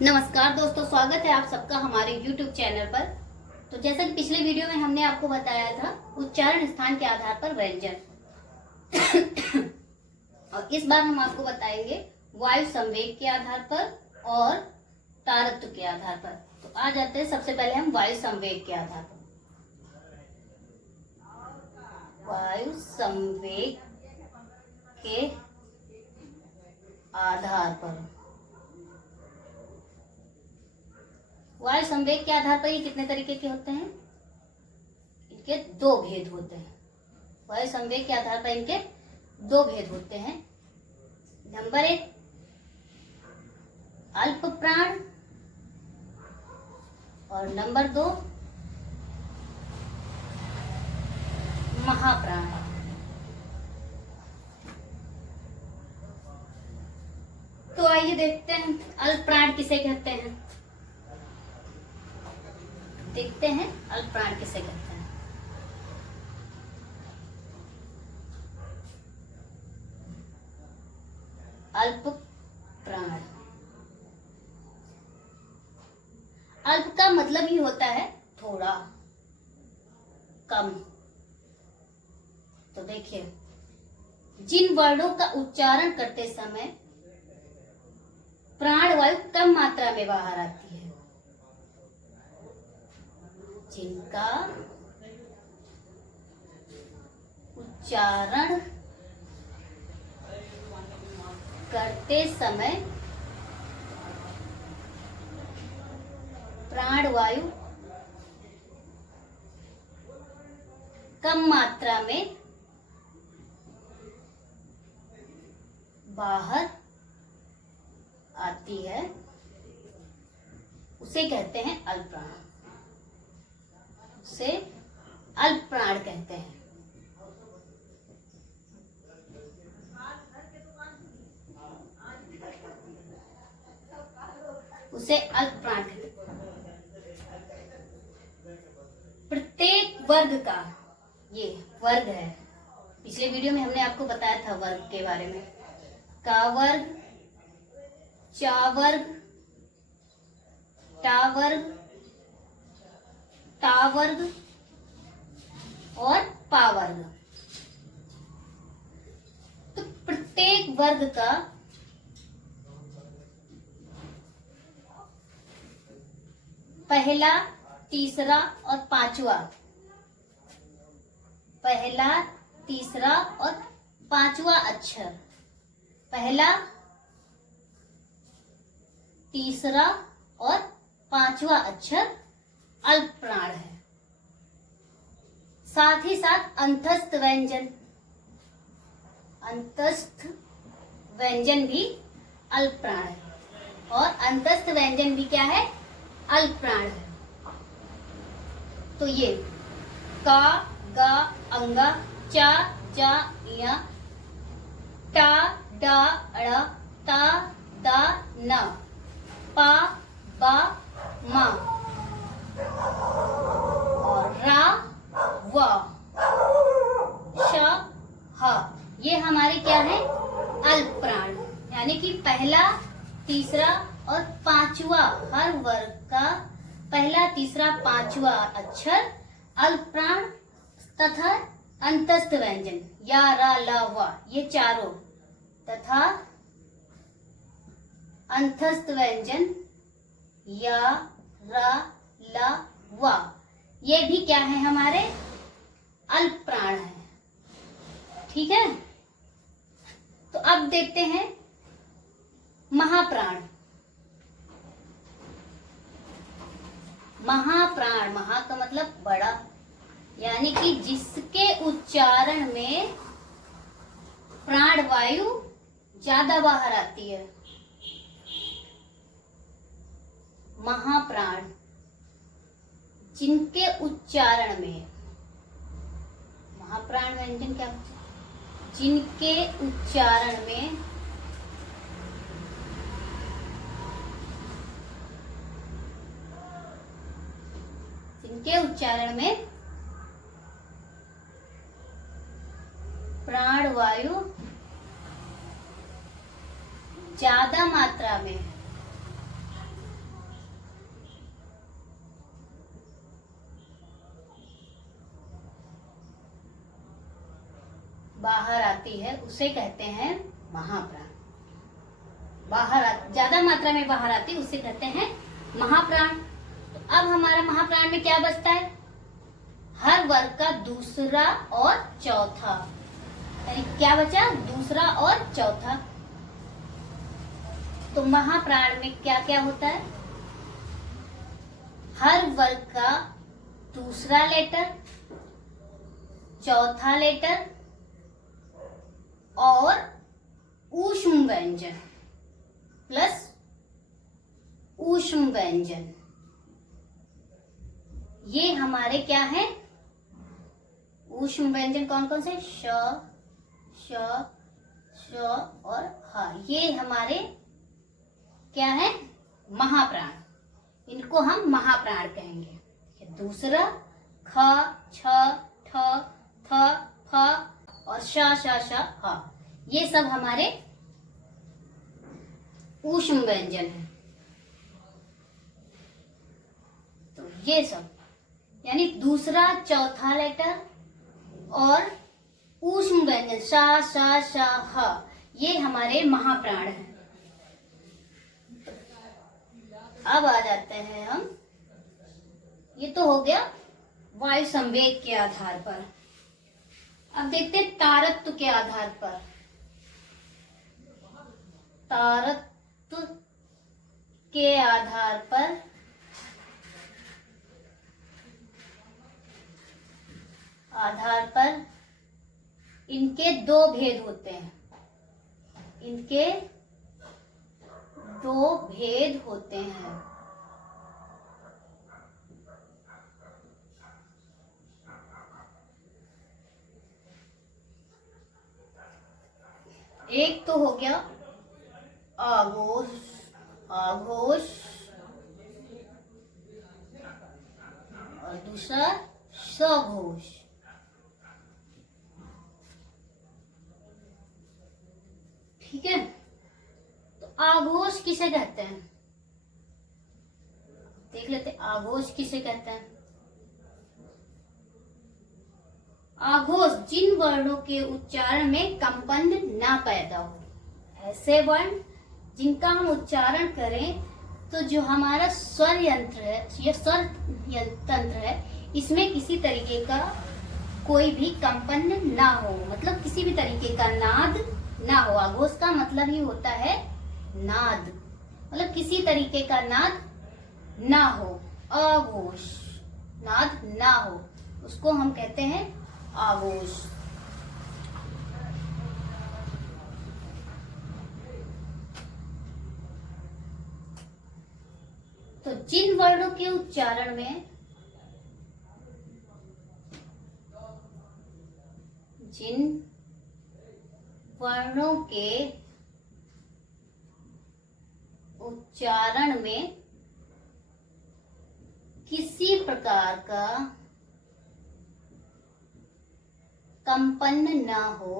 नमस्कार दोस्तों, स्वागत है आप सबका हमारे YouTube चैनल पर। तो जैसा कि पिछले वीडियो में हमने आपको बताया था उच्चारण स्थान के आधार पर व्यंजन और इस बार हम आपको बताएंगे वायु संवेग के आधार पर और तारत्व के आधार पर। तो आ जाते हैं सबसे पहले हम वायु संवेग के आधार पर। वायु संवेग के आधार पर, वायु संवेग के आधार पर ये कितने तरीके के होते हैं? इनके दो भेद होते हैं। वायु संवेग के आधार पर इनके दो भेद होते हैं। नंबर 1 अल्प प्राण और नंबर 2 महाप्राण। तो आइए देखते हैं अल्प प्राण किसे कहते हैं। देखते हैं अल्प प्राण किसे कहते हैं। अल्प प्राण, अल्प का मतलब ही होता है थोड़ा, कम। तो देखिए, जिन वर्णों का उच्चारण करते समय प्राणवायु कम मात्रा में बाहर आती है, जिनका उच्चारण करते समय प्राणवायु कम मात्रा में बाहर आती है, उसे कहते हैं अल्प प्राण। उसे अल्प प्राण कहते हैं। उसे अल्प प्राण कहते हैं। प्रत्येक वर्ग का, ये वर्ग है, पिछले वीडियो में हमने आपको बताया था वर्ग के बारे में। का वर्ग, चा वर्ग, टा वर्ग, ता वर्ग और पा वर्ग। तो प्रत्येक वर्ग का पहला, तीसरा और पांचवा, पहला, तीसरा और पांचवा अक्षर, पहला, तीसरा और पांचवा अक्षर अल्प प्राण है। साथ ही साथ अंतस्थ व्यंजन, अंतस्थ व्यंजन भी अल्प प्राण है। और अंतस्थ व्यंजन भी क्या है? अल्प प्राण है। तो ये का, गा, अंगा, चा, जा, या, टा, डा, अड़ा, ता, दा, ना, पा, बा, मा और रा, वा, श, ह, ये हमारे क्या है? अल्प प्राण। यानी कि पहला, तीसरा और पांचवा, हर वर्ग का पहला, तीसरा, पांचवा अक्षर अल्प प्राण तथा अंतस्थ व्यंजन या, रा, ला, वा, ये चारों तथा अंतस्थ व्यंजन या, रा, ला, वा, ये भी क्या है? हमारे अल्प प्राण है। ठीक है। तो अब देखते हैं महाप्राण। महाप्राण, महा का मतलब बड़ा, यानी कि जिसके उच्चारण में प्राणवायु ज्यादा बाहर आती है। महाप्राण, जिनके उच्चारण में, महाप्राण व्यंजन क्या? जिनके उच्चारण में प्राणवायु ज्यादा मात्रा में बाहर आती है उसे कहते हैं महाप्राण। ज्यादा मात्रा में बाहर आती है उसे कहते हैं महाप्राण। तो अब हमारा महाप्राण में क्या बचता है? हर वर्ग का दूसरा और चौथा। क्या बचा? दूसरा और चौथा। तो महाप्राण में क्या क्या होता है? हर वर्ग का दूसरा लेटर, चौथा लेटर और ऊष्म व्यंजन प्लस ऊष्म व्यंजन, ये हमारे क्या है? ऊष्म व्यंजन कौन कौन से? श, श, श और ह, ये हमारे क्या है? महाप्राण। इनको हम महाप्राण कहेंगे। दूसरा ख, छ, ठ, थ, फ और श, श, श, ह, ये सब हमारे ऊष्म व्यंजन है। तो ये सब यानी दूसरा चौथा लेटर और ऊष्म व्यंजन श, श, श, ह, ये हमारे महाप्राण हैं। अब आ जाते हैं हम, ये तो हो गया वायु संवेग के आधार पर। अब देखते हैं तारत्व के आधार पर। तारत्व के आधार पर इनके दो भेद होते हैं। इनके दो भेद होते हैं। एक तो हो गया आघोष, आघोष और दूसरा सघोष। ठीक है, तो आघोष किसे कहते हैं? देख लेते हैं आघोष किसे कहते हैं। आघोष जिन वर्णों के उच्चारण में कंपन ना पैदा हो, ऐसे वर्ण जिनका हम उच्चारण करें तो जो हमारा स्वर यंत्र है, यह स्वर तंत्र है, इसमें किसी तरीके का कोई भी कंपन ना हो, मतलब किसी भी तरीके का नाद ना हो। आघोष का मतलब ही होता है नाद, मतलब किसी तरीके का नाद ना हो। अघोष, नाद ना हो, उसको हम कहते हैं आघोष। तो जिन वर्णों के उच्चारण में किसी प्रकार का कंपन ना हो,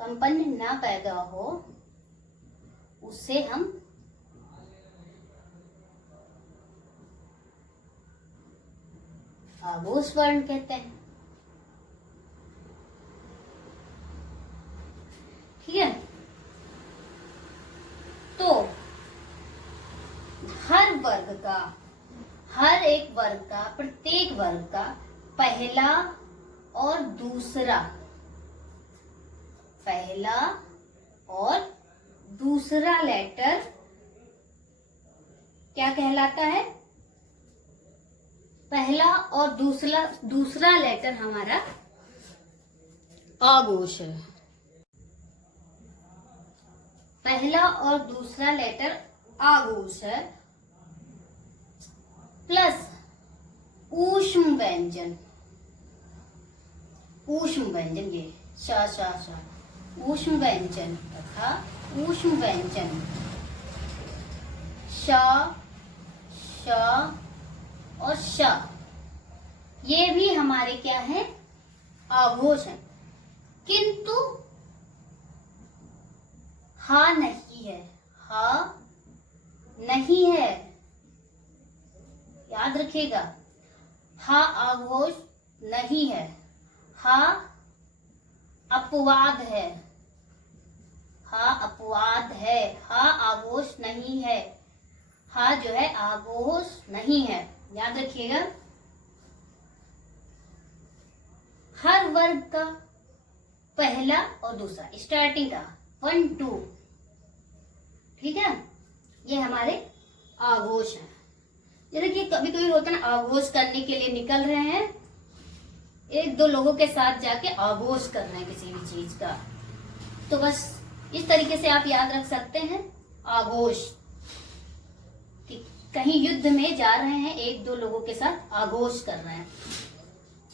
कंपन ना पैदा हो, उसे हम आघोष वर्ण कहते हैं। ठीक है, तो हर एक वर्ग का, प्रत्येक वर्ग का पहला और दूसरा लेटर क्या कहलाता है? पहला और दूसरा लेटर हमारा आघोष है। पहला और दूसरा लेटर आघोष है, प्लस ऊष्म व्यंजन, ये श श श, ऊष्म व्यंजन तथा ऊष्म व्यंजन श, श और श, ये भी हमारे क्या है? आघोष है। किंतु हा नहीं है, हा नहीं है, याद रखिएगा, हा आघोष नहीं है। हा अपवाद है, हा अपवाद है, हा आघोष नहीं है, हा जो है आघोष नहीं है, याद रखिएगा। हर वर्ग का पहला और दूसरा स्टार्टिंग का 1 2, ठीक है, ये हमारे आघोष है। जैसे कि कभी कभी होता है ना, आघोष करने के लिए निकल रहे हैं, एक दो लोगों के साथ जाके आघोष कर रहे हैं किसी भी चीज का, तो बस इस तरीके से आप याद रख सकते हैं आघोष, कि कहीं युद्ध में जा रहे हैं, एक दो लोगों के साथ आघोष कर रहे हैं।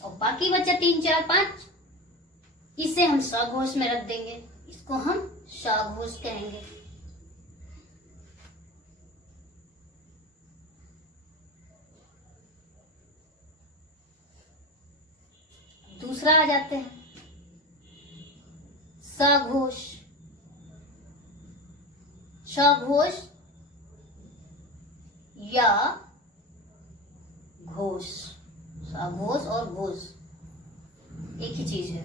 और बाकी बच्चा 3 4 5, इसे हम सघोष में रख देंगे, इसको हम सघोष कहेंगे। दूसरा आ जाते हैं सघोष। सघोष या घोष, सघोष और घोष एक ही चीज है।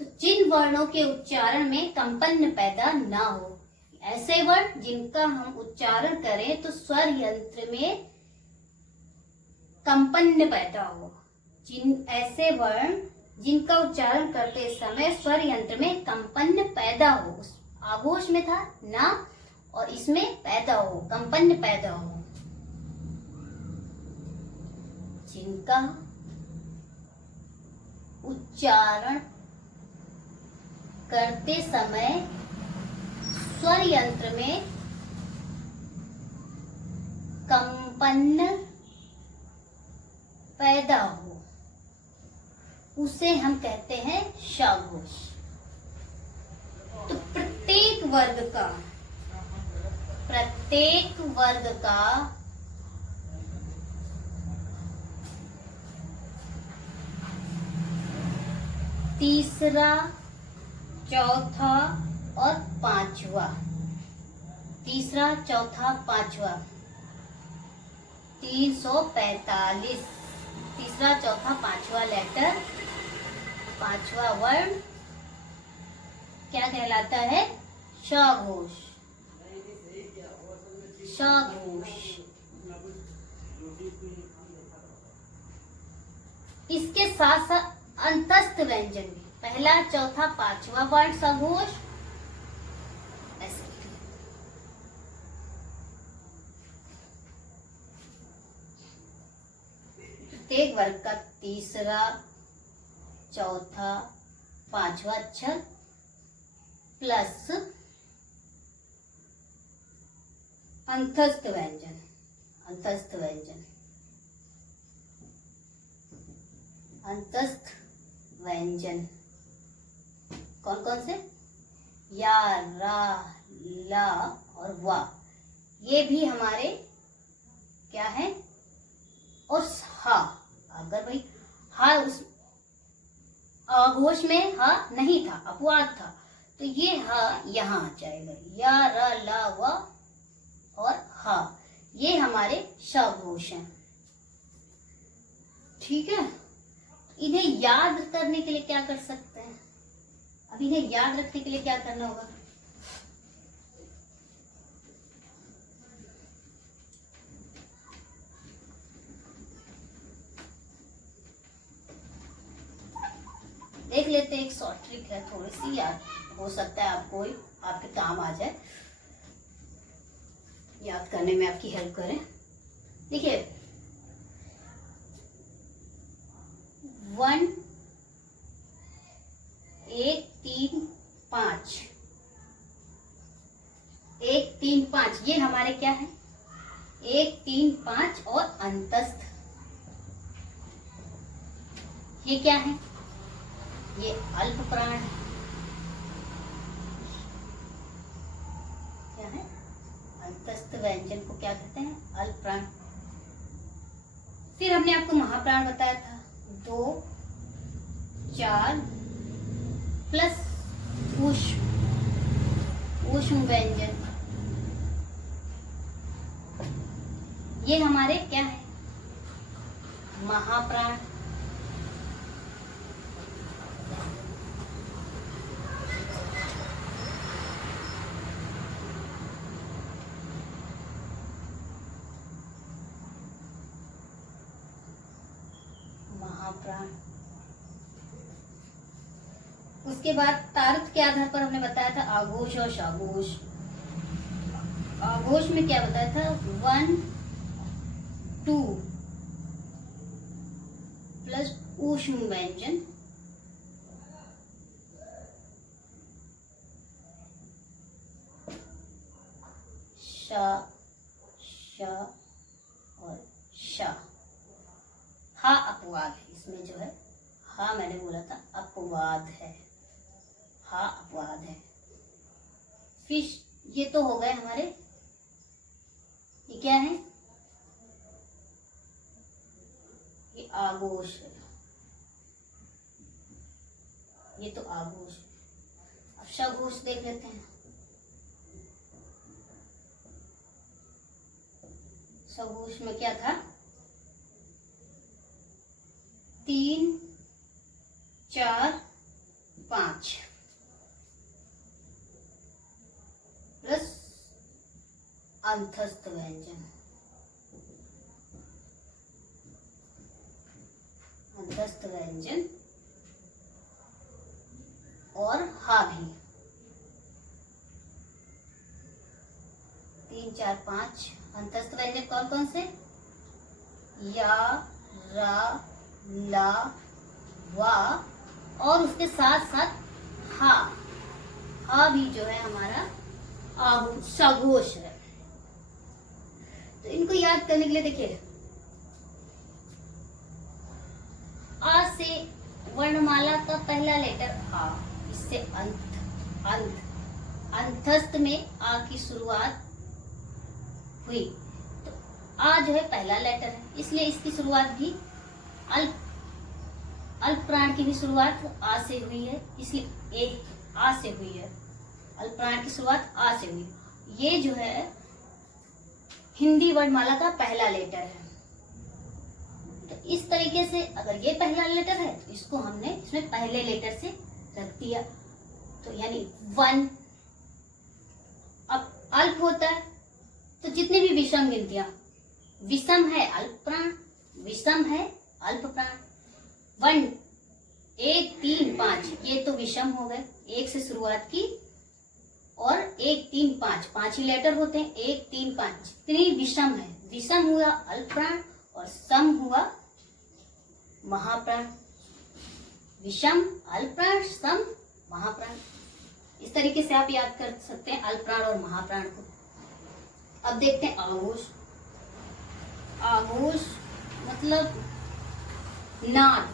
तो जिन वर्णों के उच्चारण में कंपन पैदा ना हो, ऐसे वर्ण जिनका हम उच्चारण करें तो स्वर यंत्र में कंपन पैदा हो, ऐसे वर्ण जिनका उच्चारण करते समय स्वर यंत्र में कंपन पैदा हो, आघोष में था ना और इसमें पैदा हो, कंपन पैदा हो, जिनका उच्चारण करते समय स्वर यंत्र में कंपन पैदा हो, उसे हम कहते हैं सघोष। तो प्रत्येक वर्ग का तीसरा, चौथा और पांचवा, तीसरा चौथा पांचवा 345, तीसरा चौथा पांचवा लेटर, पांचवा वर्ण क्या कहलाता है? सघोष। सघोष। इसके साथ साथ अंतस्थ व्यंजन भी, पहला चौथा पांचवा वर्ण सघोष, ऐसे। प्रत्येक वर्ग का तीसरा, चौथा, पांचवा अक्षर प्लस अंतस्थ व्यंजन। अंतस्थ व्यंजन, अंतस्थ व्यंजन कौन कौन से? या, रा, ला और वा, ये भी हमारे क्या है? और हा, अगर भाई हा उस आघोष में हा नहीं था, अपवाद था, तो ये हा यहाँ आ जाएगा। या, रा, ला, वा और हा, ये हमारे सघोष हैं। ठीक है, इन्हें याद करने के लिए क्या कर सकते हैं? अब इन्हें याद रखने के लिए क्या करना होगा? देख लेते हैं, एक शॉर्ट ट्रिक है, थोड़ी सी याद हो सकता है आपको आपके काम आ जाए, याद करने में आपकी हेल्प करें। देखिए 1 1 3 5, 1 3 5, ये हमारे क्या है? 1 3 5 और अंतस्थ, ये क्या है? ये अल्प प्राण है। क्या है? अंतस्थ व्यंजन को क्या कहते हैं? अल्प प्राण। फिर हमने आपको महाप्राण बताया था, 2 4 प्लस ऊष्म व्यंजन, ये हमारे क्या है? महाप्राण। महाप्राण। उसके बाद तारुत के आधार पर हमने बताया था आघोष और सघोष। आघोष में क्या बताया था, 1 2 प्लस ऊष्म व्यंजन, श श और श। हा अपवाद है इसमें, जो है हा मैंने बोला था अपवाद है, हा अपवाद है। फिश, ये तो हो गए हमारे, ये क्या है, ये आघोष है, ये तो आघोष है। अब सघोष देख लेते हैं। सघोष में क्या था, 3 4 5 प्लस अंतस्थ व्यंजन, अंतस्थ व्यंजन और हा भी, 3 4 5 अंतस्थ व्यंजन कौन कौन से, या, रा, ला, वा और उसके साथ साथ हा। हा भी जो है हमारा सघोष है। तो इनको याद करने के लिए देखिए, आ से वर्णमाला का पहला लेटर आ, इससे अंतस्थ में आ की शुरुआत हुई, तो आ जो है पहला लेटर है, इसलिए इसकी शुरुआत भी अल्प प्राण की भी शुरुआत आ से हुई है, इसलिए ए आ से हुई है, अल्प प्राण की शुरुआत आ से हुई। ये जो है हिंदी वर्णमाला का पहला लेटर है। तो इस तरीके से अगर ये पहला लेटर है तो इसको हमने इसमें पहले लेटर से रख दिया, तो यानी 1। अब अल्प होता है तो जितने भी विषम गिनतियां, विषम है अल्प प्राण, विषम है अल्प प्राण, 1 1 3 5 ये तो विषम हो गए, 1 से शुरुआत की और 1 3 5 5 ही लेटर होते हैं, 1 3 5 जितनी विषम है, विषम हुआ अल्प प्राण और सम हुआ महाप्राण, विषम अल्प प्राण सम महाप्राण। इस तरीके से आप याद कर सकते हैं अल्प प्राण और महाप्राण को। अब देखते हैं आघोष। आघोष मतलब नाद,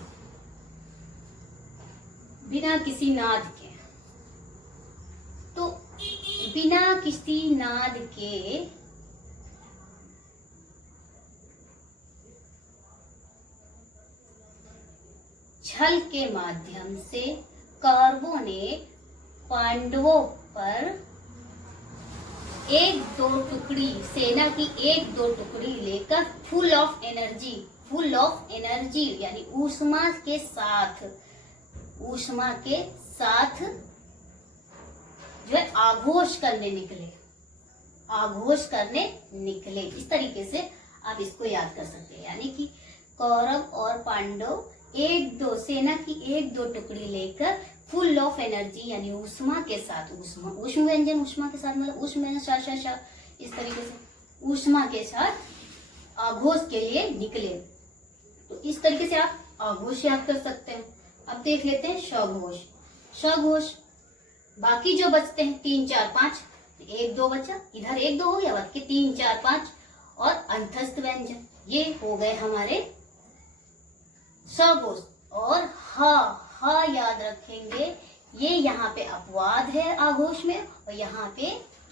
बिना किसी नाद के, तो बिना किसी नाद के छल के माध्यम से कौरवों ने पांडवों पर 1-2 टुकड़ी, सेना की 1-2 टुकड़ी लेकर फुल ऑफ एनर्जी यानी ऊष्मा के साथ जो है आघोष करने निकले। इस तरीके से आप इसको याद कर सकते हैं, यानी कि कौरव और पांडव 1-2 सेना की 1-2 टुकड़ी लेकर फुल ऑफ एनर्जी यानी ऊष्मा के साथ, ऊष्म व्यंजन ऊष्मा के साथ मतलब ऊष्म व्यंजन शा शा शा, इस तरीके से ऊष्मा के साथ आघोष के लिए निकले। तो इस तरीके से आप आघोष याद कर सकते हैं। अब देख लेते हैं सघोष। सघोष बाकी जो बचते हैं 3 4 5, 1 2 बचा, इधर 1 2 हो गया, बाकी 3 4 5 और अंतस्थ व्यंजन, ये हो गए हमारे सघोष। और हा याद रखेंगे, ये यहाँ पे अपवाद है आघोष में और यहाँ पे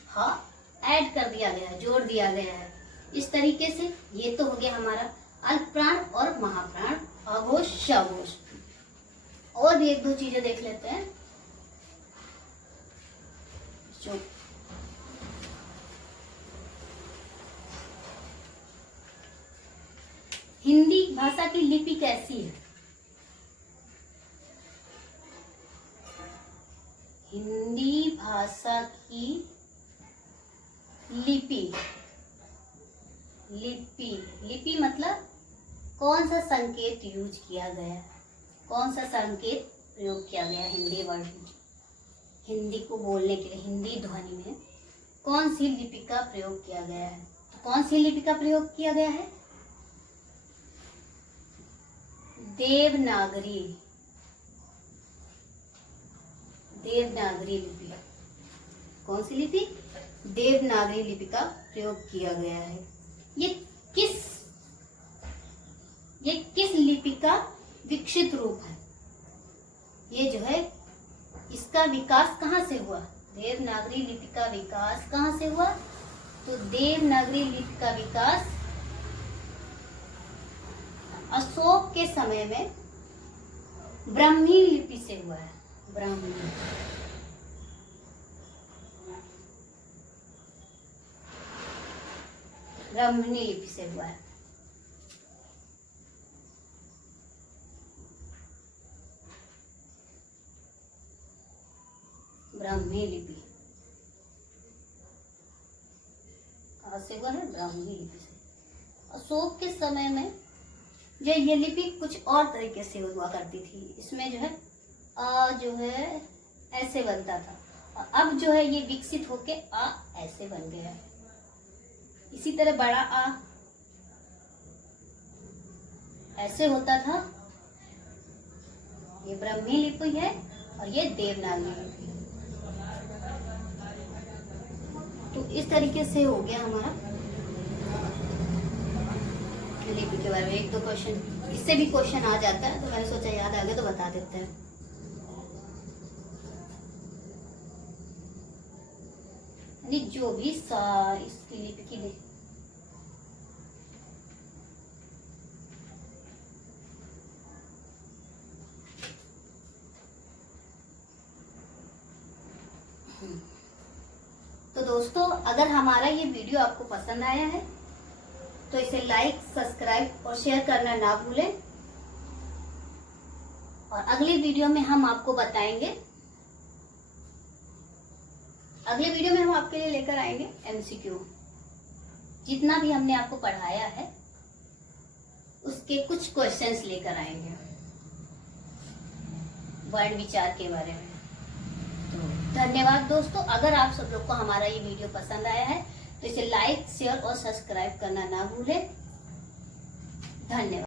हा ऐड कर दिया गया है, जोड़ दिया गया है। इस तरीके से ये तो हो गया हमारा अल्प प्राण और महाप्राण, आघोष सघोष। और भी 1-2 चीजें देख लेते हैं जो हिंदी भाषा की लिपि कैसी है। हिंदी भाषा की लिपि मतलब कौन सा संकेत यूज किया गया, कौन सा संकेत प्रयोग किया गया हिंदी वर्ड में, हिंदी को बोलने के लिए हिंदी ध्वनि में कौन सी लिपि का प्रयोग किया गया है? तो कौन सी लिपि का प्रयोग किया गया है? देवनागरी, देवनागरी लिपि। कौन सी लिपि? देवनागरी लिपि का प्रयोग किया गया है। ये किस लिपि का विकसित रूप है? ये जो है इसका विकास कहाँ से हुआ? देवनागरी लिपि का विकास कहाँ से हुआ? तो देवनागरी लिपि का विकास अशोक के समय में ब्राह्मी लिपि से हुआ है। ब्राह्मी लिपि से हुआ है। ब्राह्मी लिपि कहाँ से हुआ है? ब्राह्मी लिपि से। अशोक के समय में जो ये लिपि कुछ और तरीके से हुआ करती थी। इसमें जो है जो है ऐसे बनता था, और अब जो है ये विकसित होके ऐसे बन गया है। इसी तरह बड़ा ऐसे होता था। ये ब्राह्मी लिपि है और ये देवनागरी लिपि है। तो इस तरीके से हो गया हमारा लिपि के बारे में। एक दो क्वेश्चन, इससे भी क्वेश्चन आ जाता है, तो मैंने सोचा याद आ गया तो बता देते हैं। जो भी इसकी लिपि की तो दोस्तों, अगर हमारा ये वीडियो आपको पसंद आया है तो इसे लाइक, सब्सक्राइब और शेयर करना ना भूलें। और अगली वीडियो में हम आपको बताएंगे, अगले वीडियो में हम आपके लिए लेकर आएंगे एमसीक्यू। जितना भी हमने आपको पढ़ाया है उसके कुछ क्वेश्चंस लेकर आएंगे वर्ण विचार के बारे में। तो धन्यवाद दोस्तों। अगर आप सब लोग को हमारा ये वीडियो पसंद आया है तो इसे लाइक, शेयर और सब्सक्राइब करना ना भूलें। धन्यवाद।